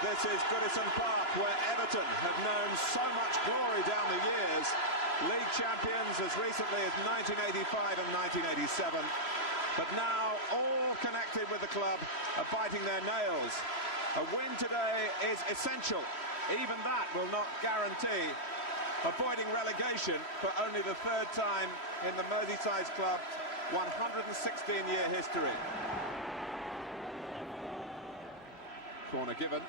This is Goodison Park, where Everton have known so much glory down the years. League champions as recently as 1985 and 1987. But now all connected with the club are biting their nails. A win today is essential. Even that will not guarantee avoiding relegation for only the third time in the Merseyside club's 116-year history. Corner given.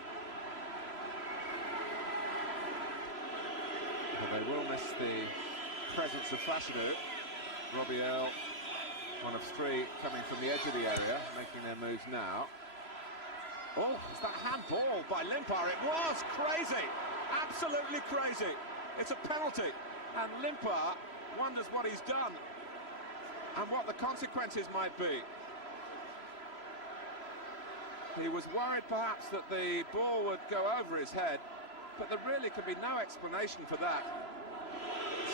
But they will miss the presence of Fashanu. Robbie Earle, one of three coming from the edge of the area, making their moves now. Oh, is that handball by Limpar? It was crazy, absolutely crazy. It's a penalty, and Limpar wonders what he's done and what the consequences might be. He was worried perhaps that the ball would go over his head, but there really could be no explanation for that.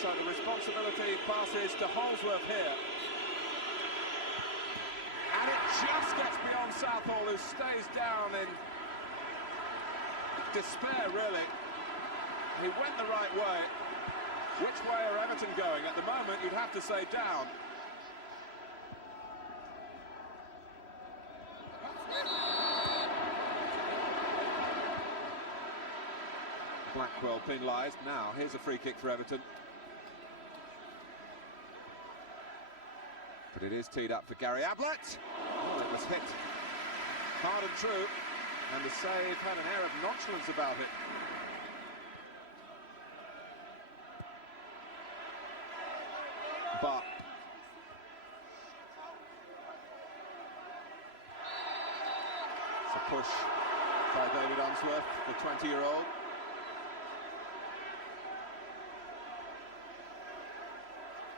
So the responsibility passes to Holdsworth here. And it just gets beyond Southall, who stays down in despair, really. He went the right way. Which way are Everton going? At the moment, you'd have to say down. Blackwell penalised. Now, here's a free kick for Everton. But it is teed up for Gary Ablett. Oh, it was hit hard and true, and the save had an air of nonchalance about it. But it's a push by David Unsworth, the 20-year-old.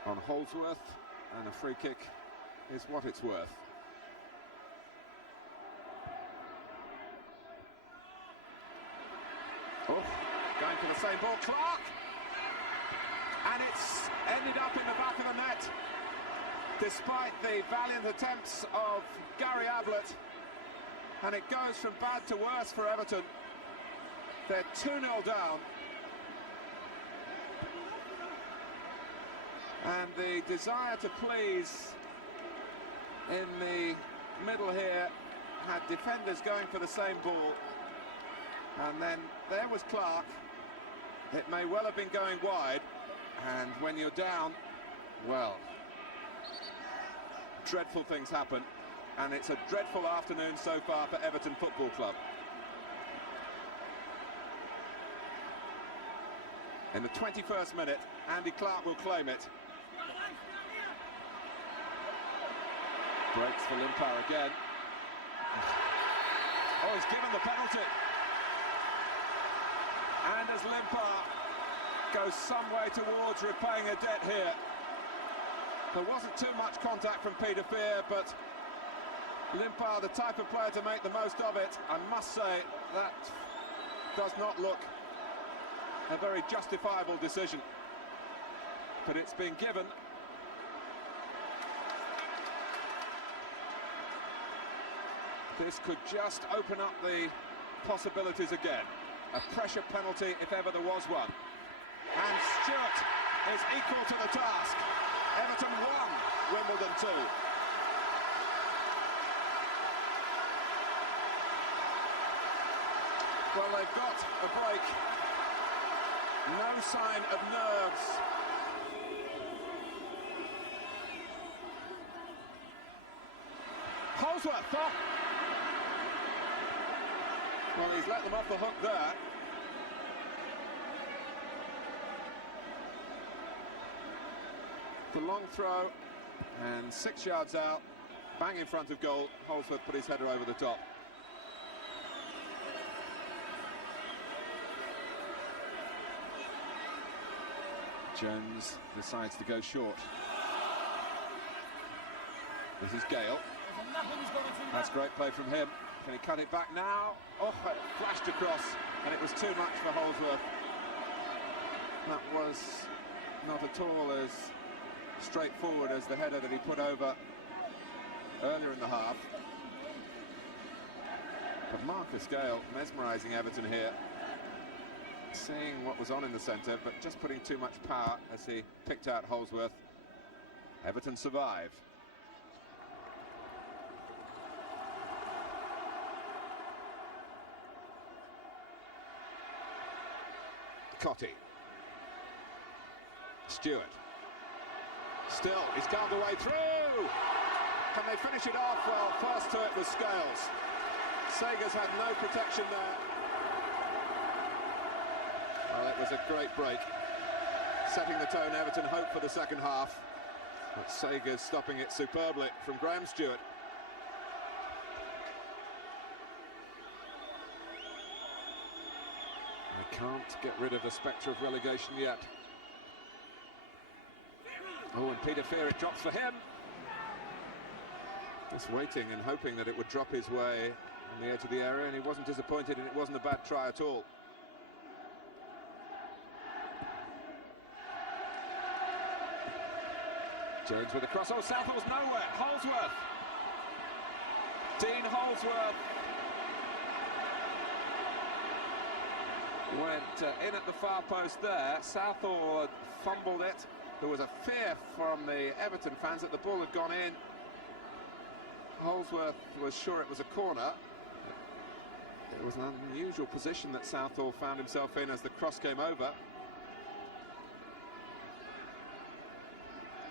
On Holdsworth, and a free kick is what it's worth. Oh, going for the same ball, Clarke! And it's ended up in the back of the net, despite the valiant attempts of Gary Ablett. And it goes from bad to worse for Everton. They're 2-0 down. And the desire to please in the middle here had defenders going for the same ball. And then there was Clarke. It may well have been going wide. And when you're down, well, dreadful things happen. And it's a dreadful afternoon so far for Everton Football Club. In the 21st minute, Andy Clarke will claim it. Breaks for Limpar again. Oh, he's given the penalty. And as Limpar goes some way towards repaying a debt here. There wasn't too much contact from Peter Fear, but Limpar, the type of player to make the most of it. I must say, that does not look a very justifiable decision. But it's been given. This could just open up the possibilities again. A pressure penalty if ever there was one. And Stuart is equal to the task. Everton won Wimbledon 2. Well, they've got a break. No sign of nerves. Holdsworth, oh. Well, he's let them off the hook there. The long throw, and 6 yards out, bang in front of goal. Holdsworth put his header over the top. Jones decides to go short. This is Gayle. That's great play from him. Can he cut it back now? Oh, it flashed across, and it was too much for Holdsworth. That was not at all as straightforward as the header that he put over earlier in the half. But Marcus Gayle mesmerising Everton here, seeing what was on in the centre, but just putting too much power as he picked out Holdsworth. Everton survive. Cottee. Stuart. Still, he's carved away through! Can they finish it off? Well, first to it was Scales. Segers had no protection there. Well, it was a great break. Setting the tone, Everton hope for the second half. But Segers stopping it superbly from Graham Stewart. They can't get rid of the spectre of relegation yet. Oh, and Peter Fear, it drops for him. Just waiting and hoping that it would drop his way on the edge of the area, and he wasn't disappointed, and it wasn't a bad try at all. Jones with a cross. Oh, Southall's nowhere. Holdsworth. Dean Holdsworth went in at the far post there. Southall fumbled it. There was a fear from the Everton fans that the ball had gone in. Holdsworth was sure it was a corner. It was an unusual position that Southall found himself in as the cross came over.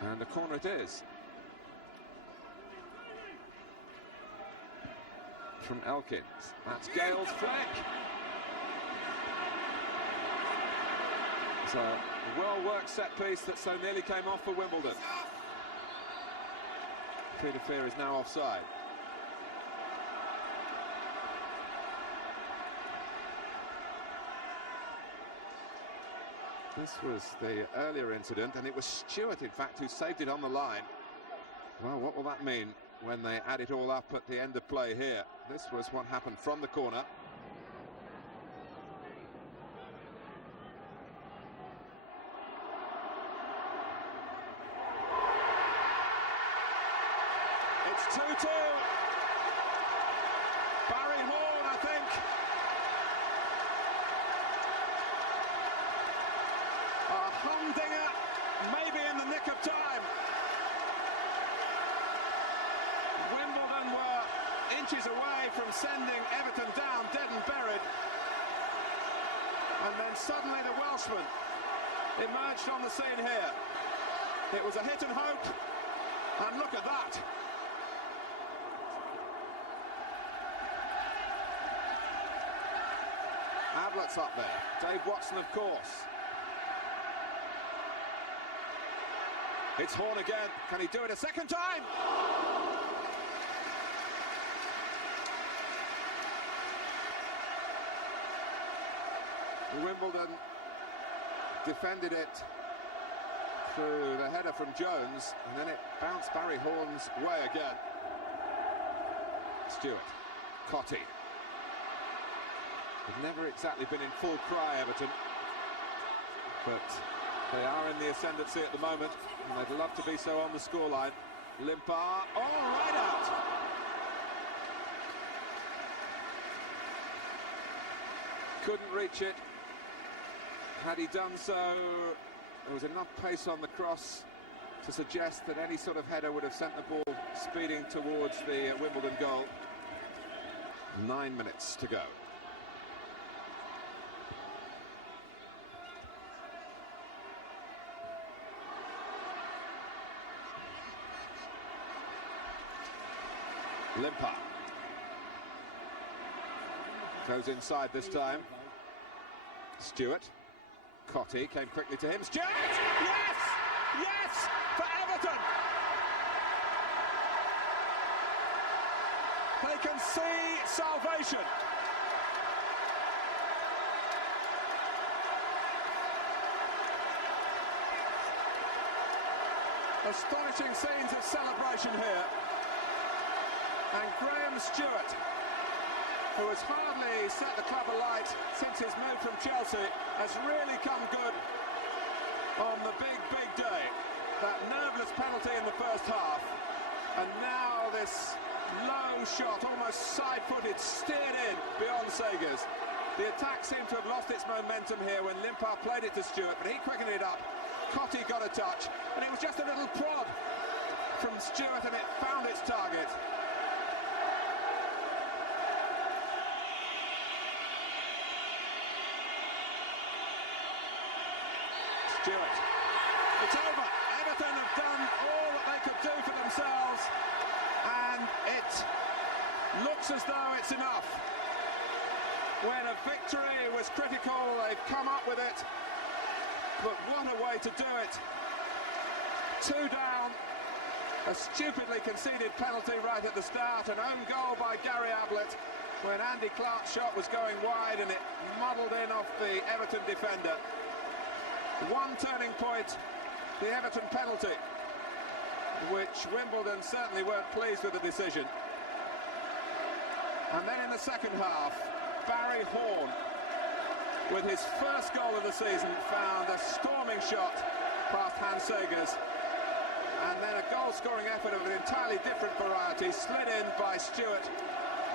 And a corner it is. From Elkins. That's Gayle's flick. It's a well-worked set piece that so nearly came off for Wimbledon. Peter Fear is now offside. This was the earlier incident, and it was Stuart, in fact, who saved it on the line. Well, what will that mean when they add it all up at the end of play here? This was what happened from the corner. It's 2-2. Barry Horne, I think. A humdinger, maybe in the nick of time. Wimbledon were inches away from sending Everton down dead and buried. And then suddenly the Welshman emerged on the scene here. It was a hit and hope, and look at that. Ablett's up there. Dave Watson, of course. It's Horne again. Can he do it a second time? Wimbledon defended it through the header from Jones, and then it bounced Barry Horne's way again. Stuart. Cottee. They've never exactly been in full cry, Everton, but they are in the ascendancy at the moment, and they'd love to be so on the scoreline. Limpar, Rideout. Couldn't reach it. Had he done so, there was enough pace on the cross to suggest that any sort of header would have sent the ball speeding towards the Wimbledon goal. 9 minutes to go. Limpar goes inside this time. Stuart. Cottee came quickly to him. Stuart! Yes! Yes! For Everton! They can see salvation. Astonishing scenes of celebration here. And Graham Stewart, who has hardly set the club alight since his move from Chelsea, has really come good on the big day. That nerveless penalty in the first half, and now this low shot, almost side-footed, steered in beyond Segers. The attack seemed to have lost its momentum here when Limpar played it to Stuart, but he quickened it up. Cottee got a touch, and it was just a little prod from Stuart, and it found its target. Stuart. It's over. Everton have done all that they could do for themselves, and it looks as though it's enough. When a victory was critical, they've come up with it, but what a way to do it. 2 down, a stupidly conceded penalty right at the start, an own goal by Ablett when Andy Clarke's shot was going wide and it muddled in off the Everton defender. One turning point, the Everton penalty, which Wimbledon certainly weren't pleased with the decision. And then in the second half, Horne, with his first goal of the season, found a storming shot past Segers, and then a goal-scoring effort of an entirely different variety, slid in by Stuart,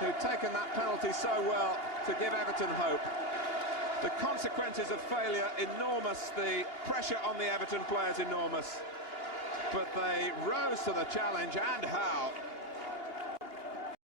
who'd taken that penalty so well to give Everton hope. The consequences of failure enormous, the pressure on the Everton players enormous, but they rose to the challenge, and how.